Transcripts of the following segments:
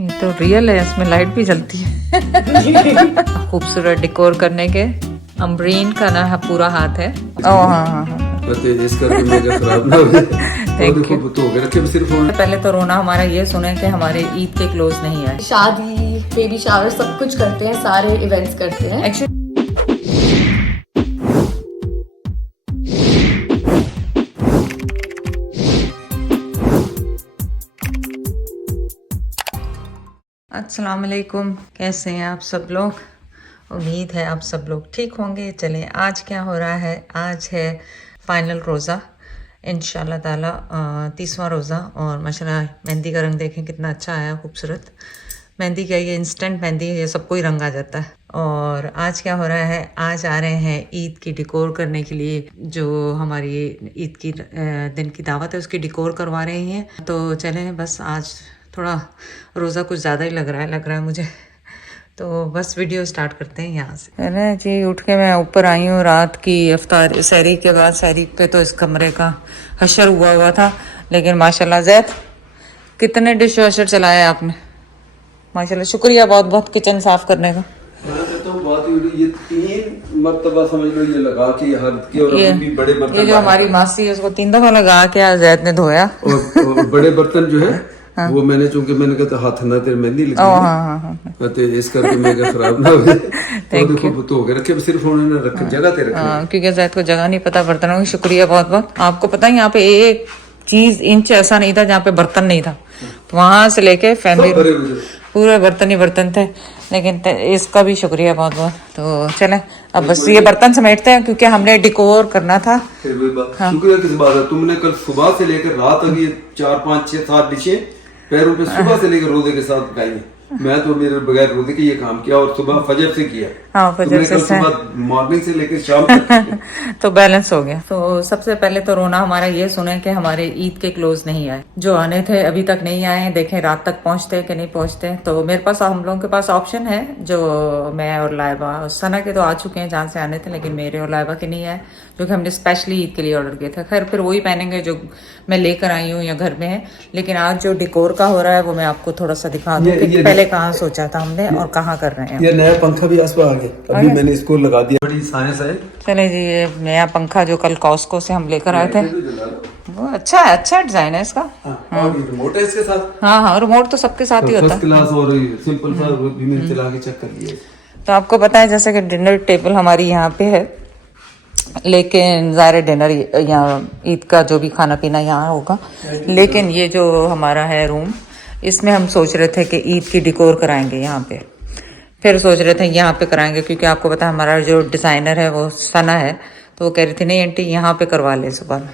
ये तो रियल है, इसमें लाइट भी जलती है। खूबसूरत डेकोर करने के अम्ब्रीन का ना पूरा हाथ है। ओह हाँ। इस करके मेरा खराब ना हो थैंक यू। तो रखे सिर्फ पहले तो रोना हमारा ये सुने कि हमारे ईद के क्लोज नहीं आए। शादी, बेबी शावर सब कुछ करते हैं, सारे इवेंट्स करते हैं। एक्चुअली अस्सलाम वालेकुम, कैसे हैं आप सब लोग? उम्मीद है आप सब लोग ठीक होंगे। चलें, आज क्या हो रहा है? आज है फाइनल रोज़ा इंशाल्लाह ताला, 30वां रोज़ा। और माशाल्लाह मेहंदी का रंग देखें कितना अच्छा आया, खूबसूरत। मेहंदी क्या, ये इंस्टेंट मेहंदी है, ये सबको ही रंग आ जाता है। और आज क्या हो रहा है? आज आ रहे हैं ईद की डिकोर करने के लिए। जो हमारी ईद की दिन की दावत है उसकी डिकोर करवा रहे हैं। तो चलें, बस आज थोड़ा रोज़ा कुछ ज़्यादा ही लग रहा है मुझे। तो बस वीडियो स्टार्ट करते हैं यहाँ से। है ना जी, उठ के मैं ऊपर आई हूँ। रात की इफ्तार सहरी के बाद, सहरी पे तो इस कमरे का हशर हुआ था। लेकिन माशाल्लाह ज़ैद, कितने डिश वॉशर चलाया आपने? माशाल्लाह, शुक्रिया बहुत बहुत किचन साफ करने का। तो बात ये 3 मर्तबा समझ लो ये लगा के हर के, और अभी भी बड़े बर्तन, ये जो हमारी मासी है उसको 3 दफा लगा के आज ज़ैद ने धोया। और बड़े बर्तन जो है वो मैंने, चूंकि मैंने कहा हाथ ना तेरे मेहंदी लगी है। हाँ। तो इस करके मेरा खराब ना हो तो हो गए रखे, सिर्फ उन्होंने रखे जगह ते रखे। क्योंकि ज़ैद को जगह नहीं पता बर्तनों की। शुक्रिया बहुत बहुत। आपको पता है यहाँ पे एक चीज इंच ऐसा नहीं था जहाँ पे बर्तन नहीं था। वहां से लेके फैमिली पूरे बर्तन ही बर्तन थे। लेकिन इसका भी शुक्रिया बहुत बहुत। तो चले अब बस ये बर्तन समेटते हैं क्योंकि हमने डिकोर करना था। फिर वही बात, शुक्रिया किस बात है? तुमने कल सुबह से लेकर रात तक ये 4, 5, 6, 7 डिशें पैरों पे सुबह से लेकर रोजे के साथ पकाई है। मैं तो मेरे बगैर रोजे के ये काम किया और सुबह फजर से किया। हाँ, फजर से सुबह मॉर्निंग से लेकर शाम तक तो बैलेंस हो गया। तो सबसे पहले तो रोना हमारा ये सुने कि हमारे ईद के क्लोज नहीं आए। जो आने थे अभी तक नहीं आए हैं। देखें रात तक पहुंचते कि नहीं पहुंचते। तो मेरे पास, हम लोगों के पास ऑप्शन है। जो मैं और लाइबा, सना के तो आ चुके हैं जहाँ से आने थे, लेकिन मेरे और लाइबा के नहीं आए, जो कि हमने स्पेशली ईद के लिए ऑर्डर किया था। खैर फिर वही पहनेंगे जो मैं लेकर आई हूँ या घर में है। लेकिन आज जो डिकोर का हो रहा है वो मैं आपको थोड़ा सा दिखा दूँ कि पहले कहाँ सोचा था हमने और कहाँ कर रहे हैं। ये नया पंखा भी आस आ गया, अभी मैंने इसको लगा दिया। बड़ी साइंस है। चले जी, ये नया पंखा जो कल कॉस्को से हम लेकर आए थे, वो अच्छा है, अच्छा डिजाइन है इसका। और रिमोट है इसके साथ। हाँ, रिमोट तो सबके साथ ही होता है। फर्स्ट क्लास और सिंपल सा भी मैंने चला के चेक कर लिया। तो आपको पता है जैसे कि डिनर टेबल हमारी यहाँ पे है, लेकिन ज़ाहिर डिनर यहाँ ईद का जो भी खाना पीना यहाँ होगा। लेकिन ये जो हमारा है रूम, इसमें हम सोच रहे थे कि ईद की डिकोर कराएंगे यहाँ पे। फिर सोच रहे थे यहाँ पे कराएंगे क्योंकि आपको पता है हमारा जो डिज़ाइनर है वो सना है। तो वो कह रही थी नहीं आंटी यहाँ पे करवा ले सुबह में।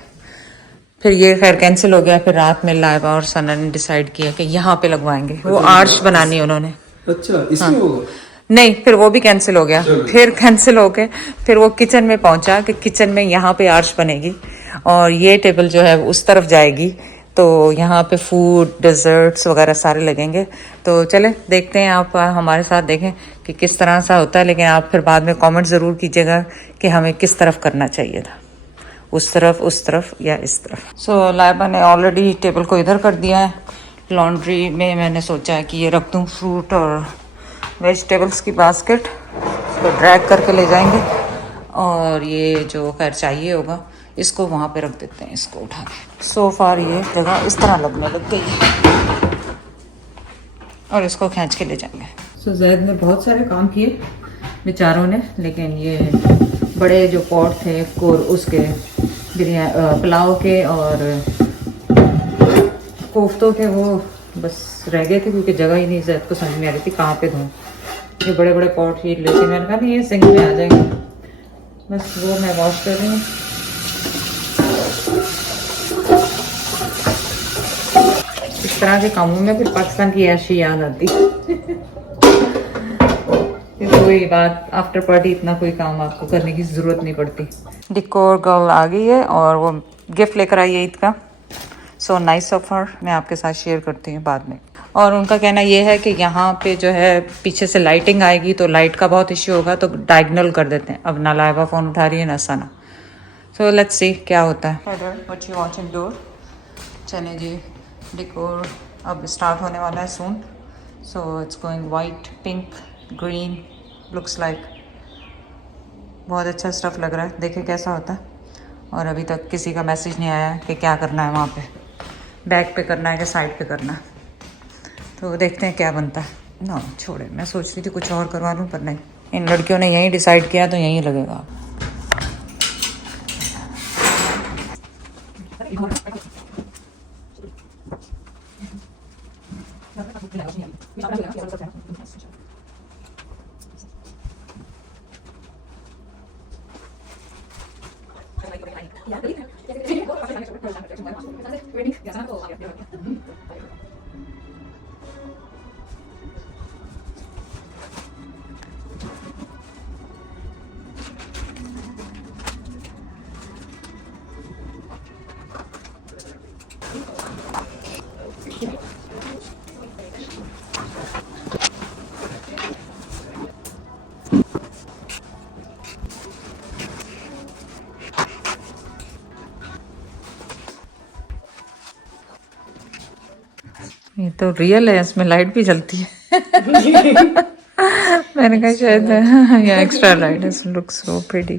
फिर ये खैर कैंसिल हो गया। फिर रात में लाइबा और सना ने डिसाइड किया कि यहाँ पे लगवाएंगे। वो आर्च बनानी है उन्होंने। अच्छा, इसमें होगा? नहीं, फिर वो भी कैंसिल हो गया। फिर कैंसिल हो गए। फिर वो किचन में पहुंचा कि किचन में यहाँ पे आर्च बनेगी और ये टेबल जो है उस तरफ जाएगी। तो यहाँ पे फूड, डेजर्ट्स वगैरह सारे लगेंगे। तो चले देखते हैं, आप हमारे साथ देखें कि किस तरह सा होता है। लेकिन आप फिर बाद में कमेंट ज़रूर कीजिएगा कि हमें किस तरफ करना चाहिए था, उस तरफ या इस तरफ। सो लाइबा ने ऑलरेडी टेबल को इधर कर दिया है। लॉन्ड्री में मैंने सोचा है कि ये रख दूँ फ्रूट और वेजिटेबल्स की बास्केट, इसको ड्रैग करके ले जाएंगे। और ये जो खैर चाहिए होगा इसको वहाँ पे रख देते हैं, इसको उठा के। सो फार ये जगह इस तरह लगने लग गई है और इसको खींच के ले जाएंगे। सो ज़ैद ने बहुत सारे काम किए बेचारों ने, लेकिन ये बड़े जो पॉट थे उसके पुलाव के और कोफ्तों के, वो बस रह गए थे क्योंकि जगह ही नहीं ज़ैद को समझ में आ रही थी कहाँ पे धोऊं। ये बड़े बड़े पॉट ही लेके मैंने कहा नहीं ये सिंक में आ जाएंगे, बस वो मैं वॉश कर रही हूँ। इस तरह के कामों में फिर पाकिस्तान की ऐशी याद आती। कोई बात, आफ्टर पार्टी इतना कोई काम आपको करने की ज़रूरत नहीं पड़ती। डिकोर गर्ल आ गई है और वो गिफ्ट लेकर आई है ईद का। So nice of her. मैं आपके साथ शेयर करती हूँ बाद में। और उनका कहना ये है कि यहाँ पे जो है पीछे से लाइटिंग आएगी तो लाइट का बहुत इश्यू होगा, तो डायगनल कर देते हैं। अब ना लाइबा फ़ोन उठा रही है ना सना। सो लेट्स सी क्या होता है। What you want indoor. चले जी, डिकोर अब स्टार्ट होने वाला है सून। So it's going white, pink, green, looks like बहुत अच्छा स्टफ लग रहा है, देखें कैसा होता है। और अभी तक किसी का मैसेज नहीं आया कि क्या करना है वहाँ पे, बैक पे करना है कि साइड पे करना है, तो देखते हैं क्या बनता है ना। छोड़े, मैं सोच रही थी कुछ और करवा लूँ पर नहीं, इन लड़कियों ने यहीं डिसाइड किया तो यहीं लगेगा। ये तो रियल है, इसमें लाइट भी जलती है। मैंने कहा शायद या extra light, looks so pretty,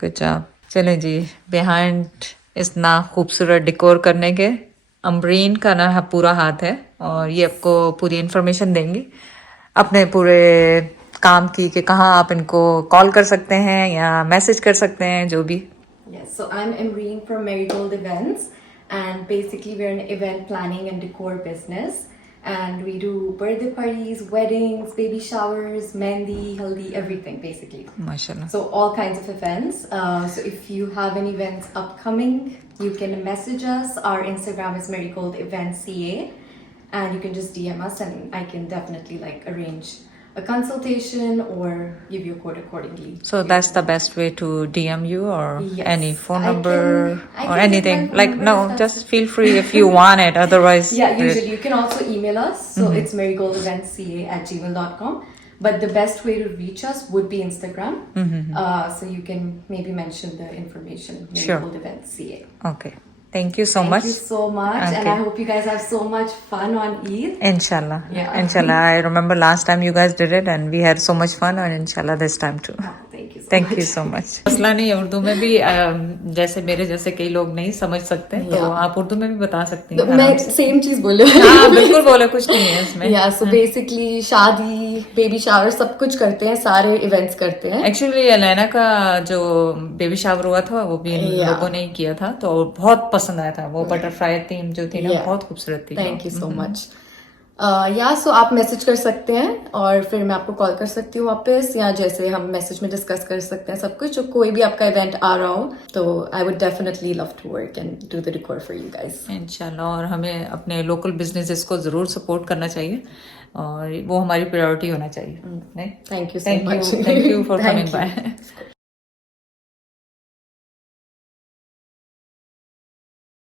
good job. चलें जी, बिहाइंड इतना खूबसूरत डेकोर करने के अम्बरीन का ना पूरा हाथ है, और ये आपको पूरी इन्फॉर्मेशन देंगी अपने पूरे काम की, कि कहाँ आप इनको कॉल कर सकते हैं या मैसेज कर सकते हैं, जो भी। Yes, so I'm Emreen from Marigold Events, and basically we're an event planning and decor business, and we do birthday parties, weddings, baby showers, mehndi, haldi, everything basically. माशाल्लाह। So all kinds of events. So if you have any events upcoming, you can message us. Our Instagram is Marigold Events CA, and you can just DM us, and I can definitely like arrange a consultation or give you a quote accordingly. So that's the best way to DM you, or Yes, any phone I number can or give anything. my phone Like number no, if that's just feel free if you want it. Otherwise, Yeah, usually you can also email us. So it's marigoldeventca@gmail.com. But the best way to reach us would be Instagram. So you can maybe mention the information, Sure. Marigold Events CA. Okay. Thank you so Thank much. you so much, and Okay. I hope you guys have so much fun on Eid. Inshallah. Yeah. Inshallah. I remember last time you guys did it and we had so much fun, and inshallah this time too. Thank you so Thank much. you so much. मसला नहीं है, उर्दू में भी जैसे मेरे जैसे कई लोग नहीं समझ सकते, तो आप उर्दू में भी बता सकती हैं। मैं सेम चीज बोले। हाँ बिल्कुल बोले, कुछ नहीं है इसमें। Yeah, so basically शादी, बेबी शावर सब कुछ करते हैं, सारे इवेंट्स करते हैं। एक्चुअली अलैना का जो बेबी शावर हुआ था वो भी इन लोगों ने ही किया था, तो बहुत पसंद आया था वो बटरफ्लाई थीम जो थी ना, बहुत खूबसूरत थी। Thank you so much. या सो आप मैसेज कर सकते हैं और फिर मैं आपको कॉल कर सकती हूँ वापस, या जैसे हम मैसेज में डिस्कस कर सकते हैं सब कुछ। जो कोई भी आपका इवेंट आ रहा हो तो I would definitely love to work and do the decor for you guys इंशाल्लाह। और हमें अपने लोकल बिजनेसेस को जरूर सपोर्ट करना चाहिए, और वो हमारी प्रायोरिटी होना चाहिए। Thank you so much. Thank you for coming bye.